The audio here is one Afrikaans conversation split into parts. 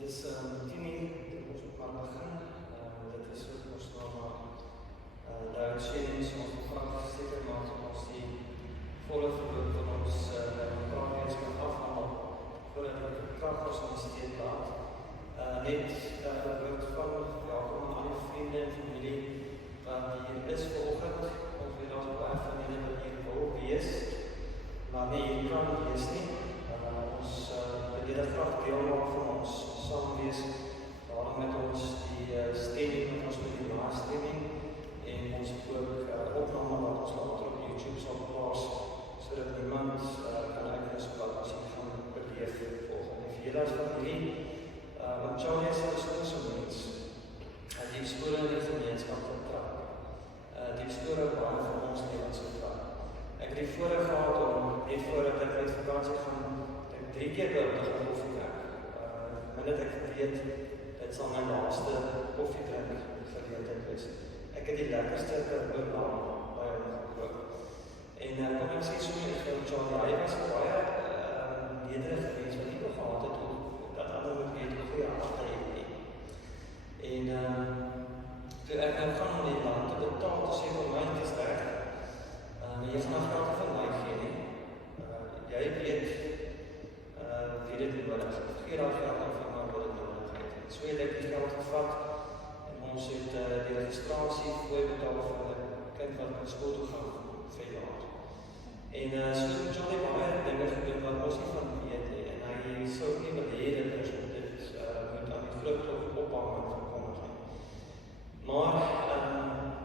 Dit is 10 uur, dit ons ook maar begin. Dit is ook ons na uitsendings ons program seker maak dat ons die volle verloop van ons program eens kan afhandel voordat we de kracht ons in die steed laat. Net woord van welkom aan die vriende en familie wat hier is vanoggend. Ons weet ons baie van julle wat hier wil wees, maar nie hier kan wees nie. Ons wil julle graag deel maak van ons saam wees. Daarom met ons die stemming, met ons met die livestreaming en ons ook opname wat ons later op YouTube sal plaas, sodat niemand kan uitwis wat ons hier gaan beleef volgende. En vir julle as familie, Charlie is een so mens. Die skole in die gemeenskap vertrap. Die skole baie van ons lewens vertrap. Ek het die voorreg gehad om net voordat ek uit vakansie gaan, ek 3 keer by te gaan koffie drink. Minnet ek weet, dit sal my laaste koffie drink geleentheid wees. Ek het die lekkerste karbonaal by hom gekoop. En kom ek sê so net vir Charlie, hy was baie nederig geweest, wat nie begaat het om dat ander moet weet hoe goeie hart hy het nie. En toe ek nou gaan om die land te betaal, te sê vir my, het is reg, jy gaan nog geld van my gee nie. Jy weet wie dit nodig het. Gee daar geld aan van my wat dit nodig het. So het ek die geld gevat en ons het die registrasie gooi betaal vir een kind wat met school toe gaan vir jaar. En so het Johnny baie dinge gedoen wat ons nie van weet nie. En hy sou nie wil hê dat ons dit moet aan die vlucht of ophanging verkondig nie. Maar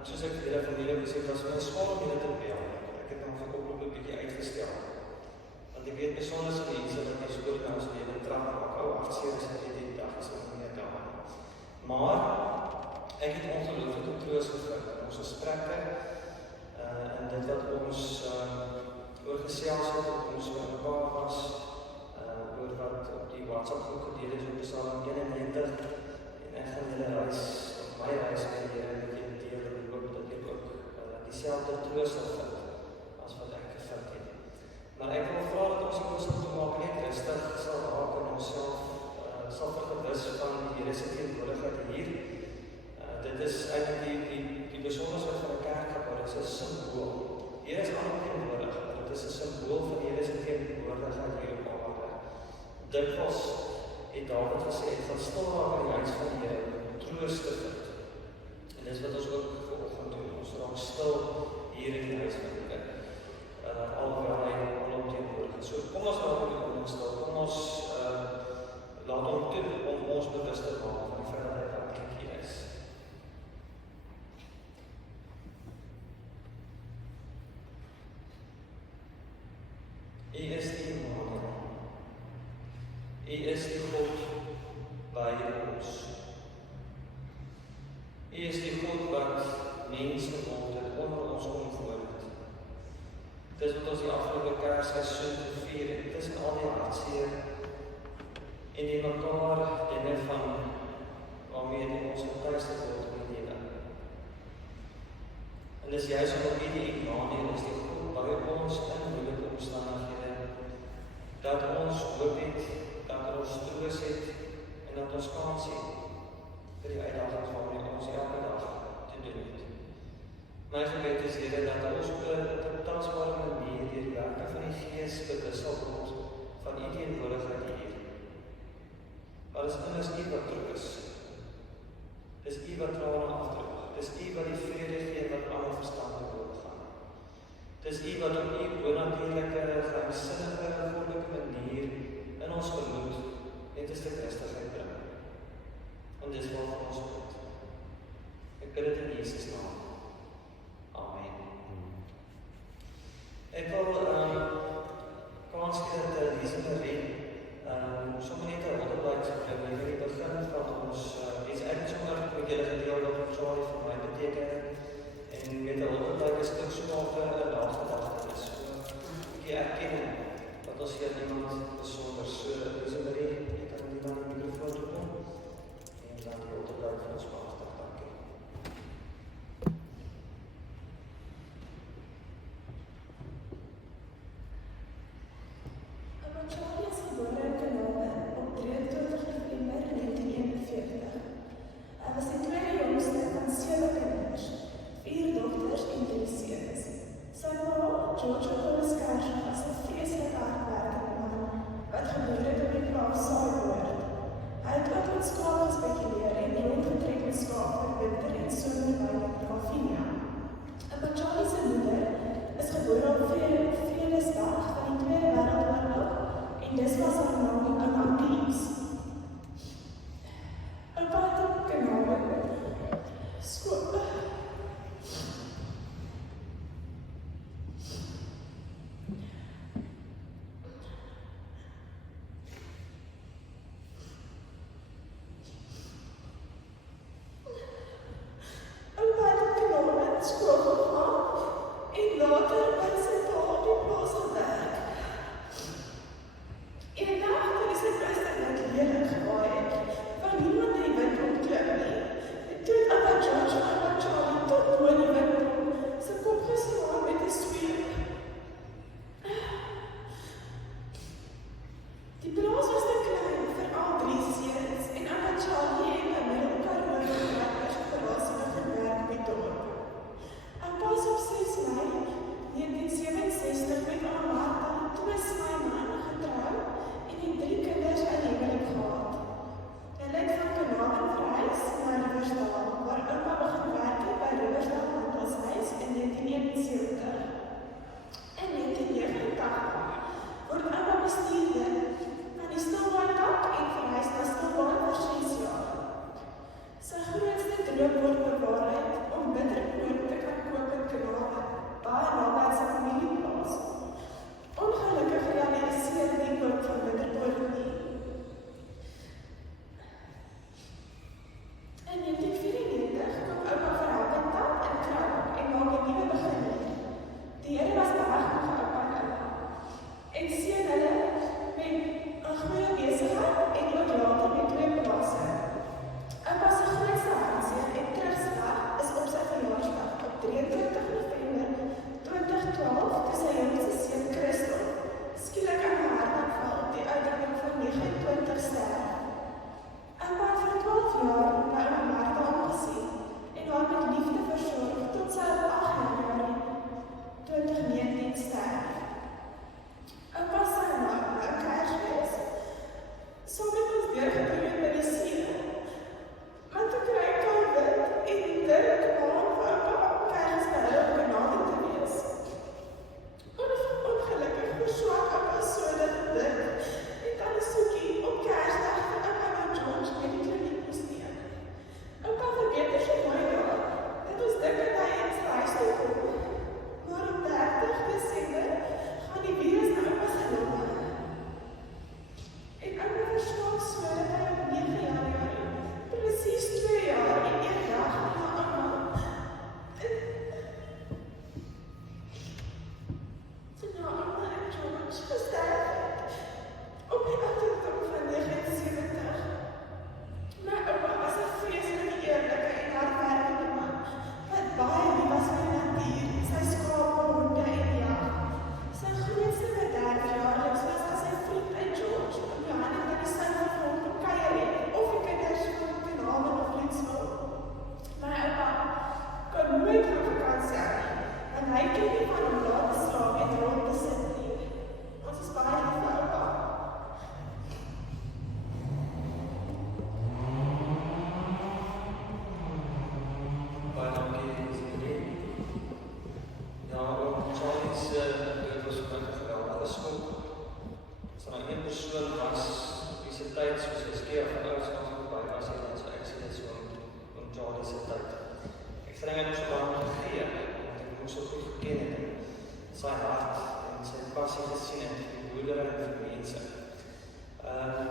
soos ek die hele familie besê, was my school om julle te bel. Ek het dan vir oproep 'n bietjie uitgestel. Want ek weet besonders van mense wat die skool na ons lewe trap maak. Ou hartseer is dit die dag is ook nie daar. Maar ek het ongelooflike troos gevind in ons gesprekke en dit wat ons oor gesels het, op ons oor mekaar was, oor wat op die WhatsApp groep gedeel is op Psalm 91 en ek gaan julle reis, op my reis met die Here met julle deel en ek hoop dat julle ook dieselfde troos sal vind as wat ek gevind het. Maar ek wil vra dat ons hier sal toemaak net rustig sal raak en ons sal vergewis van die Here se teenwoordigheid hier. Dit is eintlik die besonderheid van 'n kerkgebou, dit is 'n simbool. Hier is altyd teenwoordig, dit is 'n simbool van die Here se teenwoordigheid hier op aarde. Dikwels het Dawid gesê, ek gaan stil raak in die huis van die Here om troos te vind. En dis wat ons ook vanoggend doen, ons raak stil hier in die huis van die Here. Alhoewel hy alom teenwoordig is. So kom ons raak in die oggend stil, kom ons laat hom toe om ons bewus te maak van die feit dat hy werklik hier is. U is die Immanuel. U is die God by ons. U is die God wat mens geword het, onder ons omgewoon het. Dis wat ons die afgelope Kersseisoen gevier het, tussen al die hartseer en die mekaar dinge van waarmee die ons getuister word in die lewe. En dis juist omdat U die Immanuel is, die God by ons in moeilike omstandighede, dat ons hoop het, dat ons troos het en dat ons kans het vir die uitdagings waarmee ons elke dag te doen het. My gebed is, Here, dat ons op 'n tastbare manier deur die werke van die Gees bewissel word van U teenwoordigheid hier. Maar dis immers U wat troos. Dis U wat trane afdroog. Dis U wat die vrede gee wat alle verstand te boven gaan. Dis U wat op U bonatuurlike, geheimsinnige, goddelike manier in ons gemoed net 'n stuk rustigheid bring. En dis wat ons bid. Ek bid dit in Jesus naam. Amen. Ek wil kans gee dat Lise Marie sommer net 'n onderwys bring. Ek wil die begin van ons iets uit sommer met julle gedeel wat Charlie vir my beteken en met 'n onderwys is dit so 'n nagedagtenis. So 'n bietjie erkenning dat ons hier iemand besonder so Lise Marie, jy kan nie dan die mikrofoon toe kom en dan die onderwys van ons magtig. Dankie. Charlie is gebore in Kanaan op 23 November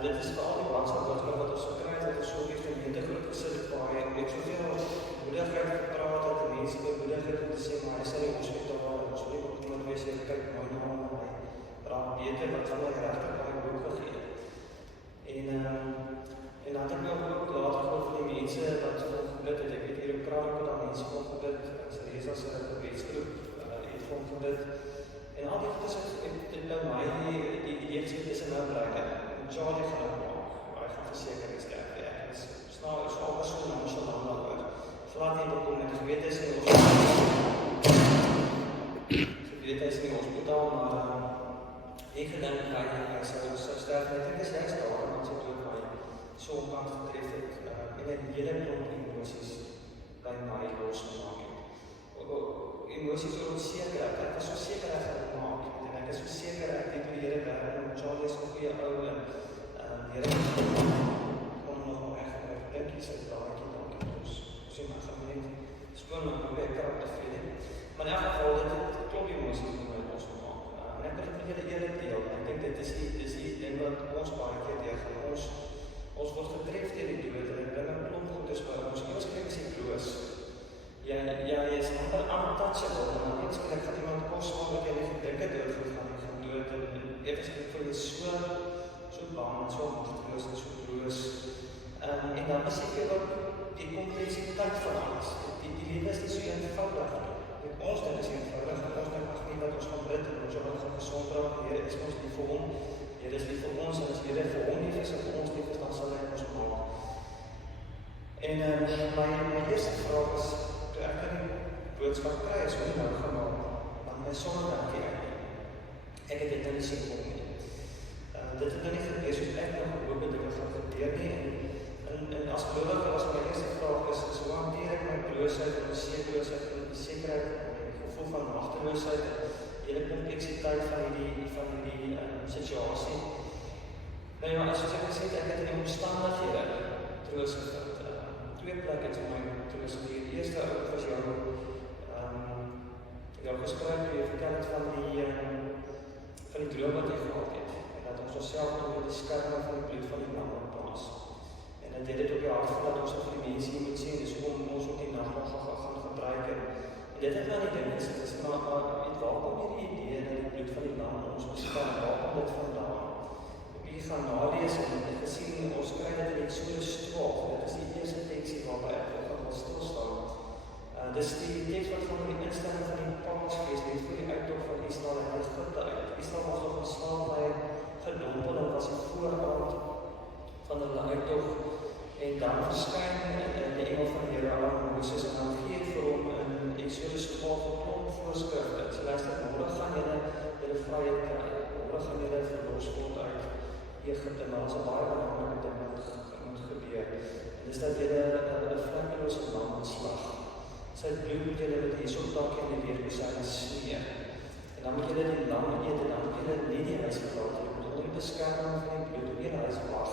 dit is vir al die WhatsApp-boodskappe wat ons gekry het, ons so op die gemeente groep gesit het, waar hy met soveel moedigheid gepraat het, en mense bemoedigheid om te sê, maar hy is in die hospitaal, en ons wil nie opkomen wees, hy kyk my naam, en hy raak beter, wat van my rechtig aan my boek gegeen. En dan het ek my ook later gehoor van die mense wat so gebid het, ek weet hier op Kraak dat mense van gebid, Reza se gebedsgroep het van gebid, en al die goedes het by my die idee gesê, dis nou bereik, Charlie gaan ook maak, maar hy gaan verseker is sterk, ek is alweer so nonchalant daaroor, laat nie bekom met gewete is in die hospitaal, maar ek gedink hy sou sterk, en ek dink is juist daar, want sy dood my so omkant getref het, en een hele klomp emoties by my losgemaak het. Emoties oor onzekerheid, ek is so seker ek gaan het maak, en ek is so seker ek weet hoe die Here werk, en Charlie is een goeie ou, en die Here kon nog maar echt, en ek dink jy sy daadjie dank het ons. So maar gaan net skoon met my krap te veel. Maar in elk geval, dit klop emoties met my losgemaak. En ek wil dit met julle eerlik deel, en ek dink dit is die ding wat ons baie keer deurgaan. Ons word getref deur die dood, en ek dink 'n klomp goedes by ons. Ons kyk as die bloos. Jy is amper untouchable, en dan eens ek gaan iemand kos maak wat jy nie gedink het dood gaan dood, en even skrik vir jy so bang, so machteloos en so bloos. En dan besef jy ook die kompleksiteit van alles. Die lewe is nie so eenvoudig nie. Ons dink is eenvoudig, en ons dink ag nee dat ons gaan bid, en ons gaan gesond raak, die Here is ons lief vir hom, die Here is lief vir ons, en as die Here vir hom lief is, en vir ons lief is, dan sal hy ons maak. En my eerste vraag is, toe ek in die boodskap kry, is hoe nou gemaak, want my sonde dank jy uit. Ek het dit nou nie sien kom nie. Dit het nou nie gebeur, soos ek nou gehoop het, dit gaan gebeur nie, en as gelowige was my eerste vraag is hoe hanteer ek my bloosheid, en my seeloosheid, en die sekerheid, en die gevoel van machteloosheid, en die hele kompleksiteit van die situasie. Nou ja, soos ek gesê het, ek het in omstandighede troos gevind. Twee plekke toe my troos gevind. Die eerste ook was jou geskryf, toe jy vertel het van die droom wat jy gehad het, en dat ons onsself met die skerme van die bloed van die lam op plaas. En dat jy dit op die hart gevat, ons vir die mense hier moet sê, dis hoe ons op die nacht gaan gebruik. En dit het wel die ding is, het is maar waar kom hier die idee dat die bloed van die lam ons beskerm, waar kom dit vandaan? Jy gaan nalees en gesien, ons kry dit in Exodus 12, dit is die eerste teksie waarby ek wil stilstaan. Dis die tekst wat van die instelling van die Paasfees, net vir die uittocht van Israel en Egypte uit. Israel was nog in slawerny gedompel, en was die vooravond van hulle uittocht, en dan verskyn die engel van die Here aan Moses, en dan gee vir hom in Exodus 12 'n klomp voorskrifte. So luister, môre gaan julle vryheid kry, môre gaan julle verlos word uit Egypte, maar ons baie belangrike ding wat moet gebeur. En dis dat julle 'n vlekkelose lam moet slag. Sy bloed moet julle met hysoptak in die weerbesyne smeer. En dan moet julle die lam eet, en dan moet julle nie die huis verlaat, julle moet onder die beskerming van die bloed op die huis wag,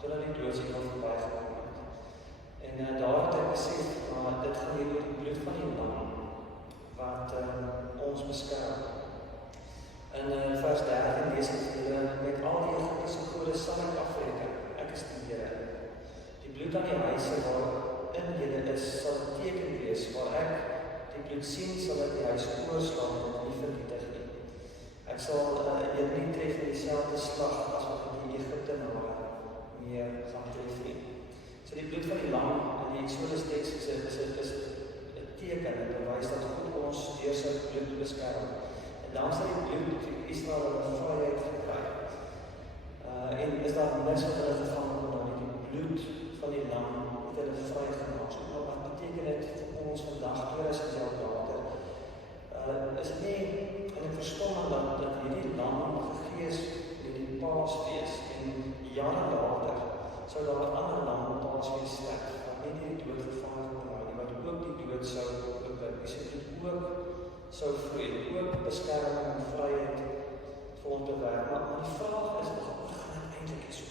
totdat die doodsiekal verbygekom het. En daar het ek besef, maar dit gaan hier oor die bloed van die lam, wat ons beskerm. In vers 13 lees ek julle, met al die Egiptiese gode sal ek afreken, ek is die Here. Die bloed aan die huise waarin julle is, sal 'n teken wees, waar ek die bloed sien, sal ek die huis oorslaan en dit nie vernietig nie. Ek sal julle nie tref in dieselfde slag as wat die Egiptenare meer gaan tref nie. So die bloed van die lam in die Exodus teks is 'n teken, 'n bewys dat God ons deur sy bloed beskerm. En dankse die bloed het Israel hulle vryheid gekry. En is daar niks wat hulle gevang word dan die bloed van die lam het hulle vry gemaak. So wat beteken dit vir ons vandag 2000 jaar later? Is dit nie, en ek verstaan dat hierdie lam gegee is in die Paasfees, en jare later sou daar 'n ander lam op Paasfees sterf, wat nie die dood vervang word nie, wat ook die dood sou oorwin. Dis dit ook sou vloei, ook beskerming en vryheid vir ons te werk. Maar die vraag is, wat gaan dit eintlik so?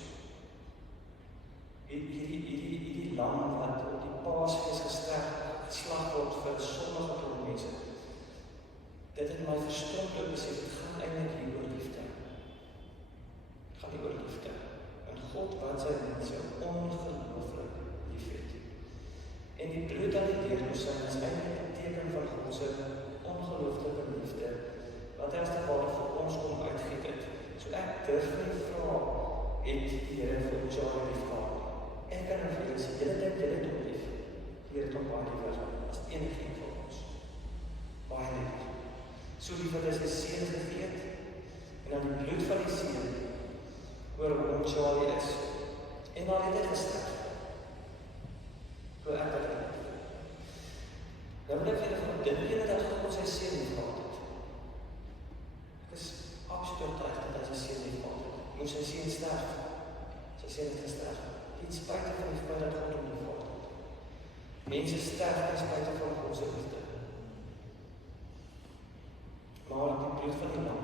Hierdie lam wat op die Paasfees geslag word vir sommige klomp mense. Dit het my verstomd besef, dit gaan eintlik hier oor liefde. Het gaan nie oor liefde. En God wat sy mense ongelooflik liefhet. En die bloed aan die deurkruising is eintlik 'n teken van God se ongelooflike liefde, wat hy as te ware vir ons kom uitgiet het. So ek durf nie vra, het die Here vir ons jare lief gehad nie. Ek kan vir julle sê, julle dink julle het hom lief. Die Here het hom baie lief as enigiemand van ons. Baie lief. So lief dat hy sy seun gegee het, en dan die bloed van die seun oor hom Charlie is. En dan het hy gesterf. So ek het lief. Nou wil ek julle van dink julle dat God sy seun lief gehad het. Ek is absoluut oortuig dat hy sy seun lief gehad het. Moes sy seun sterf. Sy seun het gesterf. Ten spyte van die feit dat God hom lief gehad het. Mense sterf ten spyte van God se liefde. Maar die bloed van die lam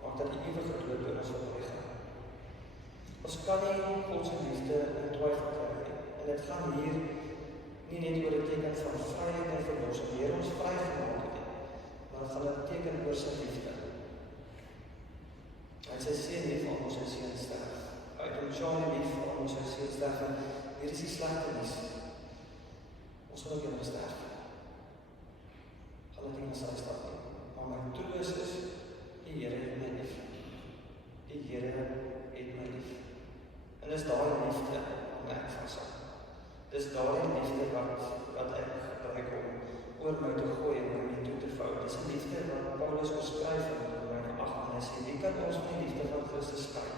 maak dat die ewige dood in ons verbygaan. Ons kan nie God se liefde in twyfel kry nie. En dit gaan hier nie net oor 'n teken van vryheid en verlossing, die Here ons vry gemaak het, maar dit gaan 'n teken oor sy liefde. Hy sê seun lief van ons sy seun sterf. Hy het hom Charlie lief van ons sy seun sterf. En hier is die slegte nuus. Ons gaan ook eendag sterf. Gaan dit nie ons uitstap nie. Maar my troos is, die Here het my lief. Die Here het my lief. En dis daai liefde wat ek vassak. Dis daai liefde wat ek gebruik om oor my te gooi en my toe te vou. Dis 'n liefde wat Paulus beskryf in Romeine 8 en hy sê, wie kan ons van die liefde van Christus skei?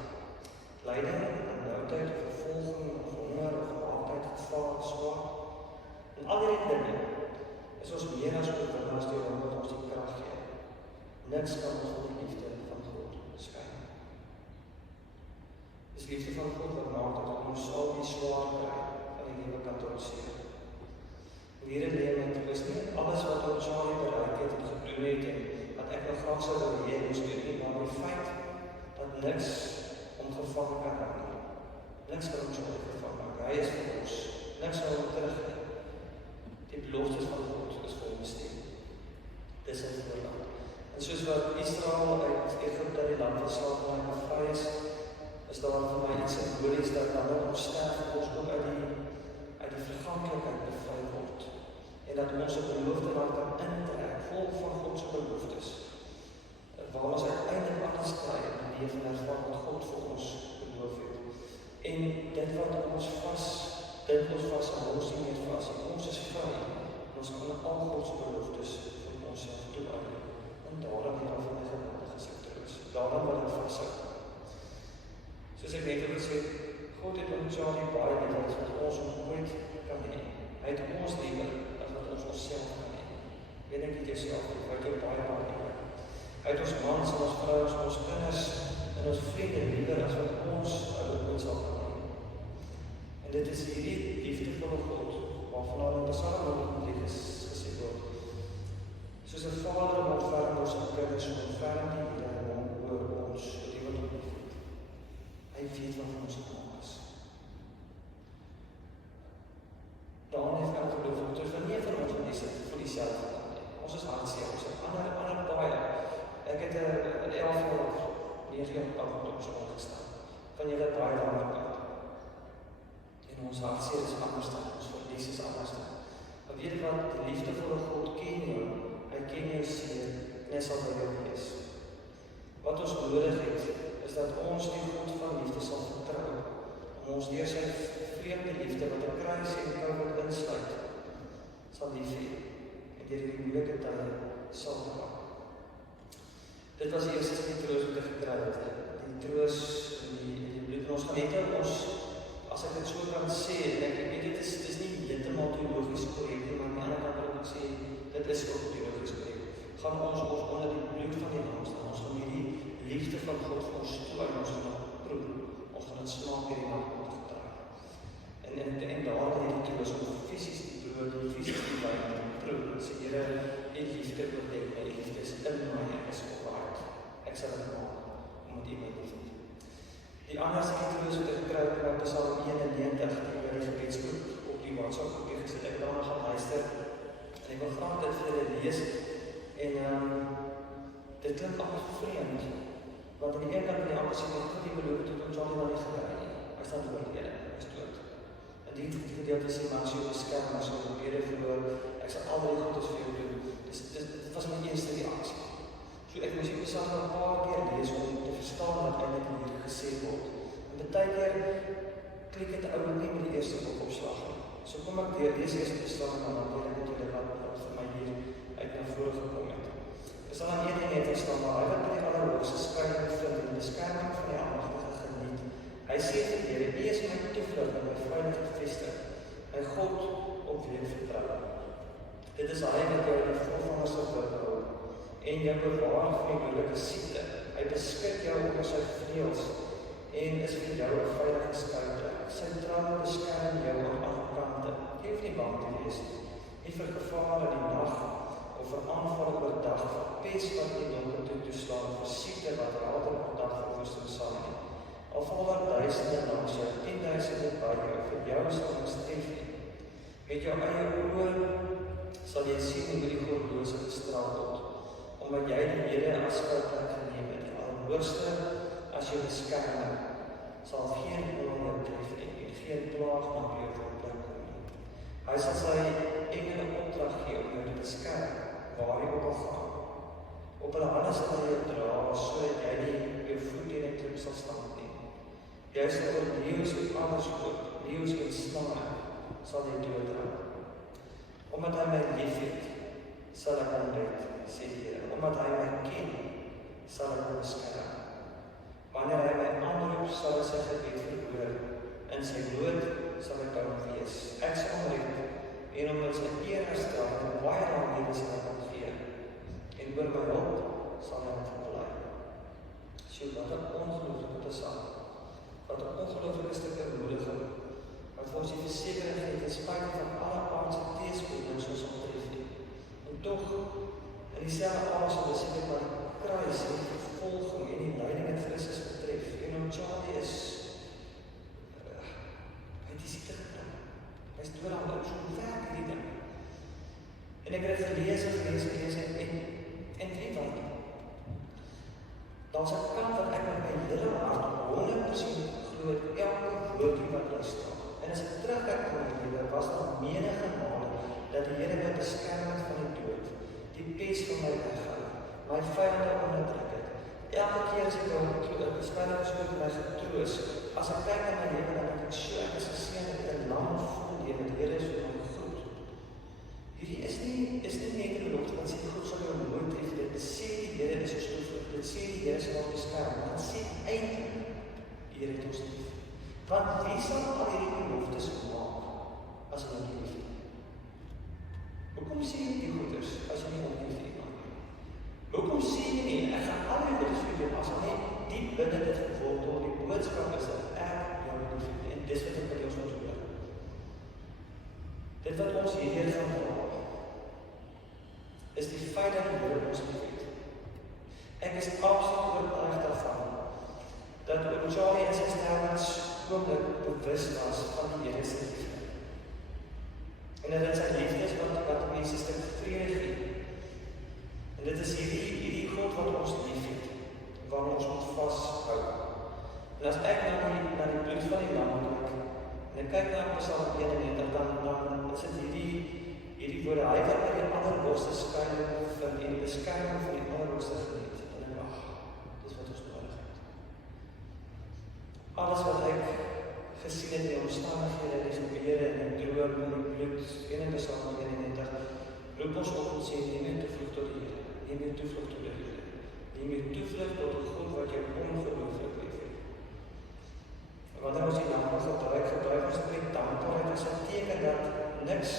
Lyding, benoudheid, vervolging, of honger, of naaktheid, gevaar, swaar. En al hierdie dinge is ons meer as oorwinnaars deur hom wat ons die krag gee. Niks kan ons van die liefde van God skei. Dis liefde van God wat maak dat ons al die swaar kry van die lewe kan trotseer. En hierin lê my troos nie alles wat ons Charlie bereik het en gedoen het en wat ek nog graag sou wil hê moes doen nie, maar die feit dat niks omgevang kan raak nie. Niks kan ons omgevang maak. Hy is vir ons. Niks sal hom terug nie. Die beloftes van God is vir ons stem. Dis in die voorland. En soos wat Israel uit Egypte uit die land van slavernij bevry is daar vir my iets simbolies dat hulle ons sterf ons ook uit die verganklikheid bevry word. En dat ons 'n beloofde land kan intrek, vol van God se beloftes. Waar ons uiteindelik alles kry in die lewe en ervaar wat God vir ons beloof het. En dit wat ons vas en ons nie meer vas. Ons is vry. En ons kan al God se beloftes vir ons self toeëien. En daarom het ons 'n geweldige troos. Daarom wil ek vashou. Soos ek net gesê het, God het ons Charlie baie lief wat ons ooit kan hê. Hy het ons liewer as wat ons onsself kan hê. Weet ek nie jouself nie, hy het jou baie liewer. Hy het ons mans en ons vrouens, ons kinders en ons vriende liewer as wat ons ons sal kan hê. En dit is hierdie liefdevolle God waarvan al in Psalm 100 gesê word. Soos 'n vader ontferm ons sy kinders, ontferm die Here hom oor ons, die wat hom liefhet. Hy weet wat ons gemaak is. Daarom heeft ek geloof, dit is nie vir ons vir dieselfde kant nie. Ons is hartseer, ons het ander baie. Ek het 11 jaar, 9 jaar oud op so ongestaan. Van julle baie ander kant. En ons hartseer is anders dan, ons verlies is anders dan. Maar weet wat, die liefdevolle God ken jou, hy ken jou seer, en hy sal by jou wees. Wat ons nodig het, is dat ons die God van liefde sal vertrou, om ons deur sy vreemde liefde, wat 'n kruis en COVID insluit, sal lief hê, en deur die moeilike tye sal maak. Dit was die eerste die troos wat ek gekry het. Die troos in die bloed. Ons gaan net ons, as ek dit so kan sê, en ek weet dit is nie heeltemal teologies korrek nie, maar aan die ander kant wil ek sê, dit is ook teologies korrek. Gaan ons onder die bloed van die lam staan, ons gaan hierdie liefde van God vir ons toe en ons gaan het proef. Ons gaan het smaak hierdie nacht om te gedraai. En daar het die troos om fisies die brood, fisies die wijn te proef. Sê, Here, die liefde oordek my, die liefde is in my, ek is opwaard. Ek sal het maak, omdat U my liefde. Die ander troos wat ek gekry het by Psalm 91, die oor die gebedsgroep op die WhatsApp groep gesê, ek daarna gaan luister, en ek wil graag dit vir julle lees, en dit klink amper vreemd, want aan die ene kant van die amper sê, die beloof het ons al nie gekry nie. Hy gaan oorlede, is dood. En die gedeelte sê, maar as jy beskerm, as jy bede verloor, ek sal al die goedes vir jou doen. Dit was my eerste reaksie. So ek moes die Psalm 'n paar keer lees om te verstaan wat eintlik hier gesê word. En baie keer klik het ou nie met die eerste opslag nie. So kom ek deur lees eers die Psalm en dan leer ek natuurlik wat vir my hier uit na vore gekom het. Psalm 91 staan maar hy wat by die Allerhoogste skuilings vind en die beskerming van die Almagtige geniet. Hy sê vir die Here, U is my toevlug en my veilige vesting, my God op wie ek vertrou. Dit is hy wat jou in die volvangers op hou en jou bewaar van die moeilike siekte. Hy beskik jou onder sy vleuels en is vir jou 'n veilige skuilplek. Sy trou beskerm jou aan alle kante. Jy hoef nie bang te wees nie vir gevaar in die nag of vir aanval oordag, vir pes wat die donker toe toeslaan, vir siekte wat later op dag verwoesting sal nie. Al val daar duisende langs jou, 10.000 by jou, vir jou sal ons tref nie. Met jou eie oë sal jy sien hoe die goddelose gestraf word, omdat jy die Here as skuilplek geneem het. Die Allerhoogste as jou beskermer sal geen onheil tref nie en geen plaag na jou voorplek kom nie. Hy sal sy engele opdrag gee om jou te beskerm waar jy ook al gaan. Op hulle hande sal hy jou dra sodat jy nie jou voet teen 'n klip sal stamp nie. Jy sal oor leeu's en alles koop, leeu's en slange sal jy doodhou. Omdat hy my liefhet, sal ek hom red, sê die Here. Omdat hy my ken, sal ek hom beskerm. Wanneer hy my aanroep, sal hy sy gebed verhoor. In sy nood sal ek by hom wees. Ek sal hom red, en omdat sy eer herstraf en baie lang sal ek hom gee. En oor my hulp sal hy hom verbly. So wat 'n ongelooflike psalm. Wat 'n ongelooflike stukkie bemoediging. Wat vir ons die versekering gee ten spyte van alle aardse teëspoeding soos ons tref nie. En tog, in dieselfde asem besef ek wat die kruis en die vervolging en die lyding in Christus betref. En om Charlie is hy het die siekte gedaan. Hy is dood aan die so werk hierdie ding. En ek het gelees en weet wat nie. Daar's 'n kant wat ek met my hele hart 100% glo elke woordjie wat daar staan. En as ek terugkyk na my lewe, was daar menige male dat die Here my beskerm het van die dood, die pes van my weghou, my vyande onderdruk het. Elke keer as ek hom beskryf so met my getroos, as ek kyk na my lewe, dan dink ek so, ek is geseën met 'n lang vol lewe, die Here is vir my goed. Hierdie is nie net 'n belofte wat sê God sal jou nooit tref, dit sê die Here is ons toevlug, dit sê die Here sal ons beskerm, dit sê eintlik die Here het ons lief. Want wie sal al hierdie beloftes maak as hulle nie lief het? Hoekom sê jy die goeders as jy nie lief het iemand nie? Hoekom sê jy nie, ek gaan al die goeders vir jou as jy net diep binne dit gewortel, die boodskap is dat ek jou lief het en dis wat ek by ons moet hoor. Dit wat ons hier gaan hoor is die feit dat die Here ons lief het. Ek is absoluut oortuig daarvan dat oom Charlie en sy sterwens oomblik bewus was van die Here se liefde. En dat dit sy liefde is wat mense 'n stuk vrede gee. En dit is hierdie God wat ons lief het, waarna ons moet vashou. En as ek na die bloed van die lam kyk, en ek kyk na Psalm 91, dan is dit hierdie woorde, hy wat by die Allerhoogste skuilings vind en die beskerming van die Allerhoogste geniet. En ek wag, dis wat ons nodig het. Alles wat ek gesien het in die omstandighede, die gebeure en die droom en die bloed, in Psalm 91, roep ons op en sê, neem jou toevlug tot die Here, neem jou toevlug tot die Here, neem jou toevlug tot die God wat jou ongelooflik lief het. En wanneer ons die naam gebruik ons met dankbaarheid as 'n teken dat niks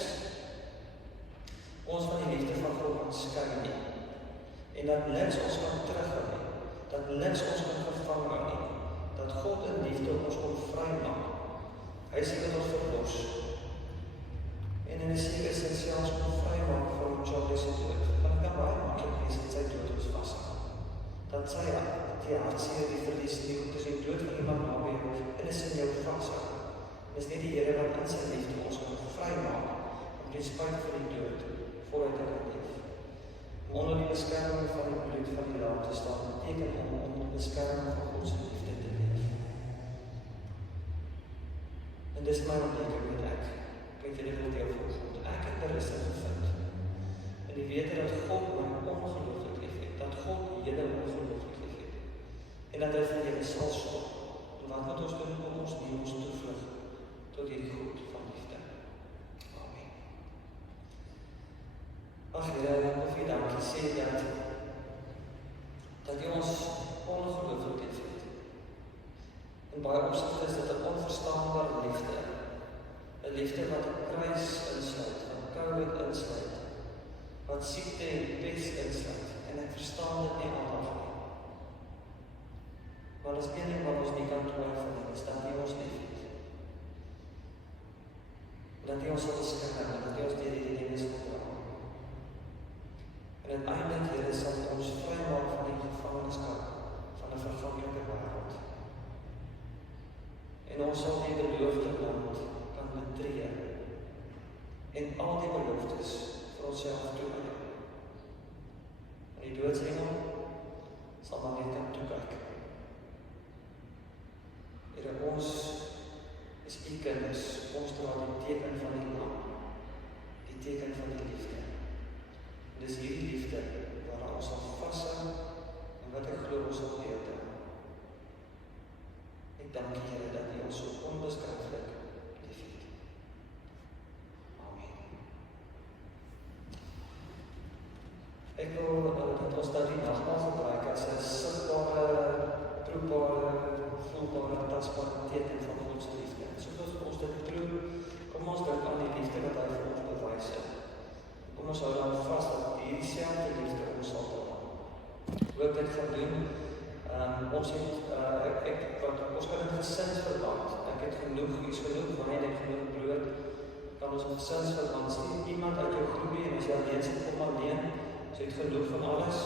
ons van die liefde van God kan skei nie, en dat niks ons kan terughou nie, dat niks ons kan vervang hou nie, dat God in liefde ons kon vrymaak. Hy sê dit ons verlos. En in 'n sekere sin selfs kon vrymaak van Charlie se dood. Want dit kan baie maklik wees dat sy dood ons vashou. Dat sy die hartseer, die verlies, die goedes en dood van iemand naby jou in 'n sin jou vashou. Dis net die Here wat in sy liefde ons kan vrymaak om ten spyte van die dood voluit te kan leef. Om onder die beskerming van die bloed van die lam te staan, beteken om onder die beskerming van God se liefde te leef. dis my ontdekking met ek. Weet jy dit wil deel volgende. Ek het berusting gevind. En die wete dat God my ongelooflik lief het, dat God julle ongelooflik lief het. En dat hy van julle sal sorg. En wat moet ons doen? Om ons nie ons toevlug tot hierdie goed van liefde. Amen. Ag Here, ek wil vir U dankie sê dat jy ons ongelooflik lief het. In baie opsigte is dit 'n onverstaanbare liefde. 'n Liefde wat 'n kruis insluit, wat COVID insluit, wat siekte en pes insluit. En ek verstaan dit nie altyd nie. Maar dis een ding wat ons nie kan twyfel nie, is dat jy ons lief het. Dat jy ons sal beskerm, dat jy ons deur hierdie dinge sal dra. En uiteindelik, Here, sal ons vrymaak van die gevangenskap van 'n verganklike wêreld. En ons sal die beloofde land kan betree en al die beloftes vir onsself toekyk. En die doodsengel sal dan net kan toekyk. Here, ons is U kinders, ons dra die teken van die lam, die teken van die liefde. En dis hierdie liefde waaraan ons sal vashou en wat ek glo ons sal leer. Ek dank U, Here, dat U ons so onbeskryflik liefhet. Amen. Ek wil dat ons dat die nagmaal gebruik as 'n sigbare, proefbare, voelbare, tasbare teken van God se liefde. Soos ons dit proe, kom ons dink aan die liefde wat hy vir ons bewys het. Kom ons hou dan vas dat dieselfde liefde ons sal dra. Hoe ek dit gaan doen, ons het, ons kan in gesinsverband, ek het genoeg, iets genoeg wyn, ek genoeg brood, kan ons in gesinsverband sien, iemand uit jou groepie, en as jy alleen sit, kom alleen, as jy het genoeg van alles,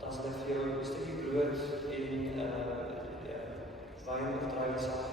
dan sal ek vir jou 'n stukkie brood en wyn of druiwe saam